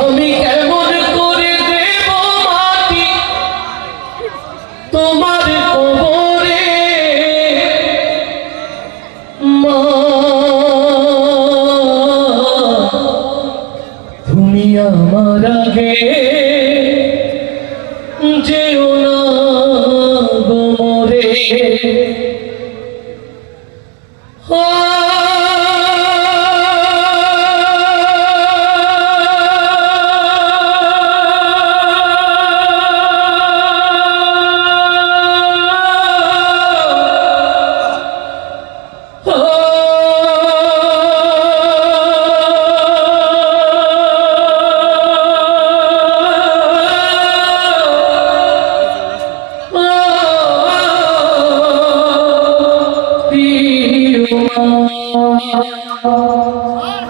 আমি কেমন করে দেব মাটি তোমার কবরে মা, তুমি আমার আগে যেও না গো মরে। Oh